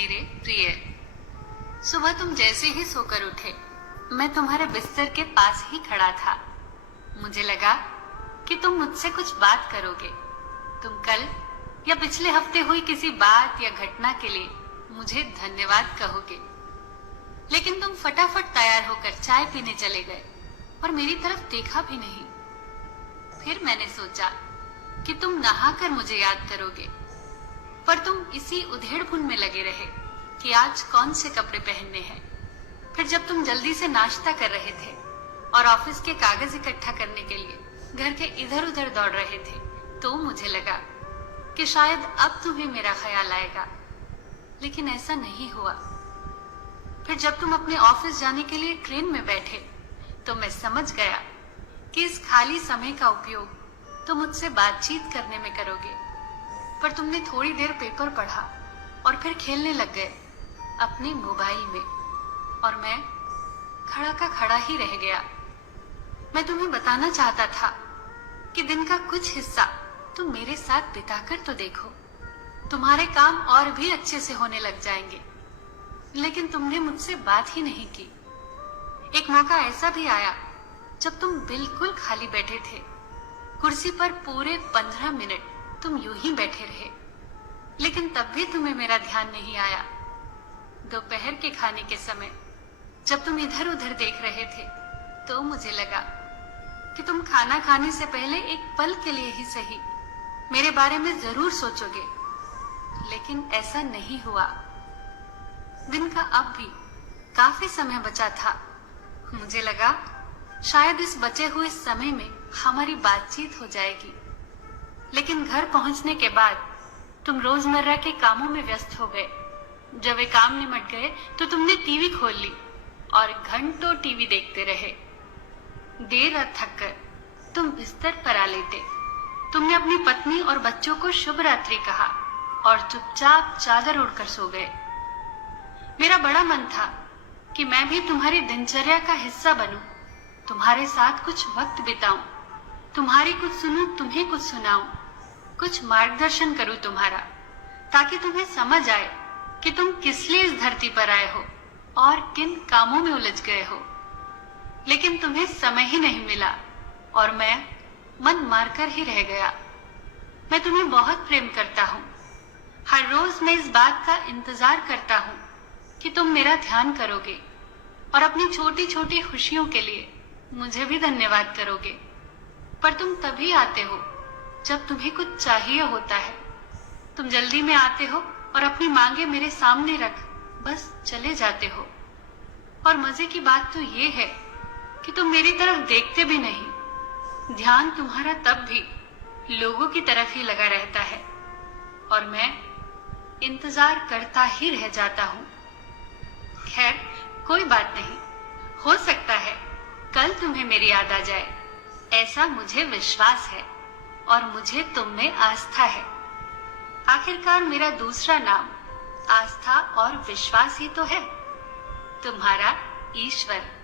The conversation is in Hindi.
मेरे प्रिय, सुबह तुम जैसे ही सोकर उठे, मैं तुम्हारे बिस्तर के पास ही खड़ा था। मुझे लगा कि तुम मुझसे कुछ बात करोगे। तुम कल या पिछले हफ्ते हुई किसी बात या घटना के लिए मुझे धन्यवाद कहोगे, लेकिन तुम फटाफट तैयार होकर चाय पीने चले गए और मेरी तरफ देखा भी नहीं। फिर मैंने सोचा कि तुम नहाकर मुझे याद करोगे, पर तुम इसी उधेड़-बुन में लगे रहे कि आज कौन से कपड़े पहनने हैं। फिर जब तुम जल्दी से नाश्ता कर रहे थे और ऑफिस के कागज इकट्ठा करने के लिए घर के इधर उधर दौड़ रहे थे, तो मुझे लगा कि शायद अब तुम्हें मेरा ख्याल आएगा, लेकिन ऐसा नहीं हुआ। फिर जब तुम अपने ऑफिस जाने के लिए ट्रेन में बैठे, तो मैं समझ गया कि इस खाली समय का उपयोग तुम मुझसे बातचीत करने में करोगे। पर तुमने थोड़ी देर पेपर पढ़ा और फिर खेलने लग गए अपने मोबाइल में, और मैं खड़ा का खड़ा ही रह गया। मैं तुम्हें बताना चाहता था कि दिन का कुछ हिस्सा तुम मेरे साथ बिताकर तो देखो, तुम्हारे काम और भी अच्छे से होने लग जाएंगे। लेकिन तुमने मुझसे बात ही नहीं की। एक मौका ऐसा भी आया जब तुम बिल्कुल खाली बैठे थे, कुर्सी पर पूरे 15 मिनट तुम यूं ही बैठे रहे, लेकिन तब भी तुम्हें मेरा ध्यान नहीं आया। दोपहर के खाने के समय जब तुम इधर उधर देख रहे थे, तो मुझे लगा कि तुम खाना खाने से पहले एक पल के लिए ही सही मेरे बारे में जरूर सोचोगे, लेकिन ऐसा नहीं हुआ। दिन का अब भी काफी समय बचा था। मुझे लगा शायद इस बचे हुए समय में हमारी बातचीत हो जाएगी, लेकिन घर पहुंचने के बाद तुम रोजमर्रा के कामों में व्यस्त हो गए। जब वे काम निमट गए तो तुमने टीवी खोल ली और घंटों टीवी देखते रहे। देर रात थककर तुम बिस्तर पर आ लेटे। तुमने अपनी पत्नी और बच्चों को शुभ रात्रि कहा और चुपचाप चादर ओढ़कर सो गए। मेरा बड़ा मन था कि मैं भी तुम्हारी दिनचर्या का हिस्सा बनूं, तुम्हारे साथ कुछ वक्त बिताऊं, तुम्हारी कुछ सुनूं, तुम्हें कुछ सुनाऊं, कुछ मार्गदर्शन करूं तुम्हारा, ताकि तुम्हें समझ आए कि तुम किस लिए इस धरती पर आए हो और किन कामों में उलझ गए हो। लेकिन तुम्हें समय ही नहीं मिला और मैं मन मारकर ही रह गया। मैं तुम्हें बहुत प्रेम करता हूँ। हर रोज मैं इस बात का इंतजार करता हूँ कि तुम मेरा ध्यान करोगे और अपनी छोटी छोटी खुशियों के लिए मुझे भी धन्यवाद करोगे। पर तुम तभी आते हो जब तुम्हें कुछ चाहिए होता है। तुम जल्दी में आते हो और अपनी मांगे मेरे सामने रख बस चले जाते हो। और मजे की बात तो ये है कि तुम मेरी तरफ देखते भी नहीं। ध्यान तुम्हारा तब भी लोगों की तरफ ही लगा रहता है और मैं इंतजार करता ही रह जाता हूँ। खैर, कोई बात नहीं, हो सकता है कल तुम्हें मेरी याद आ जाए, ऐसा मुझे विश्वास है और मुझे तुम में आस्था है। आखिरकार मेरा दूसरा नाम आस्था और विश्वास ही तो है। तुम्हारा ईश्वर।